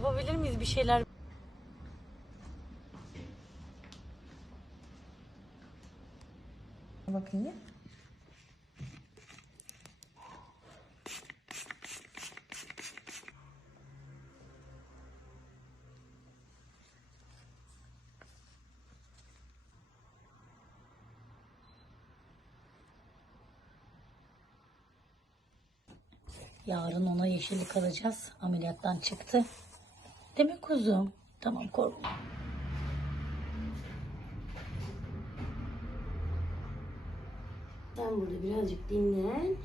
yapabilir miyiz bir şeyler? Bakayım. Yarın ona yeşillik alacağız. Ameliyattan çıktı. Değil mi kuzum? Tamam korkma. Sen burada birazcık dinlen.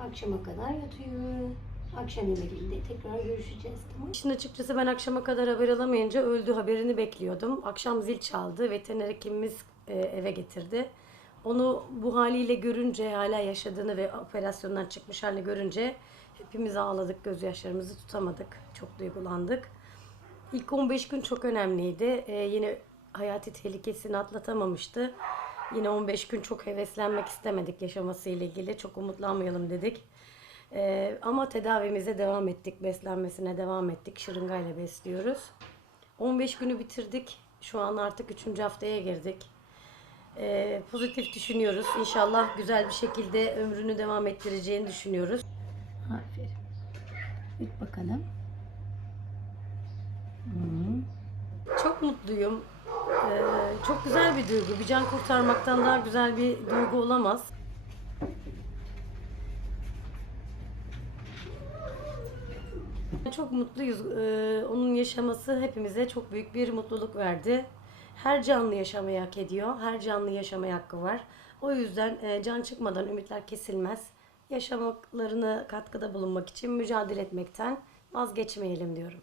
Akşama kadar yatıyor. Akşam yemeğinde tekrar görüşeceğiz tamam İşin açıkçası ben akşama kadar haber alamayınca öldü haberini bekliyordum. Akşam zil çaldı. Veteriner hekimimiz e, eve getirdi. Onu bu haliyle görünce hala yaşadığını ve operasyondan çıkmış halini görünce hepimiz ağladık. Gözyaşlarımızı tutamadık. Çok duygulandık. İlk 15 gün çok önemliydi. Ee, yine hayati tehlikesini atlatamamıştı. Yine 15 gün çok heveslenmek istemedik yaşamasıyla ilgili. Çok umutlanmayalım dedik. Ee, ama tedavimize devam ettik. Beslenmesine devam ettik. Şırıngayla besliyoruz. 15 günü bitirdik. Şu an artık 3. haftaya girdik. Ee, pozitif düşünüyoruz. İnşallah güzel bir şekilde ömrünü devam ettireceğini düşünüyoruz. Aferin. Üt bakalım. Çok mutluyum. Ee, çok güzel bir duygu. Bir can kurtarmaktan daha güzel bir duygu olamaz. Çok mutluyuz. Ee, onun yaşaması hepimize çok büyük bir mutluluk verdi. Her canlı yaşamayı hak ediyor. Her canlı yaşamaya hakkı var. O yüzden e, can çıkmadan ümitler kesilmez. Yaşamaklarına katkıda bulunmak için mücadele etmekten vazgeçmeyelim diyorum.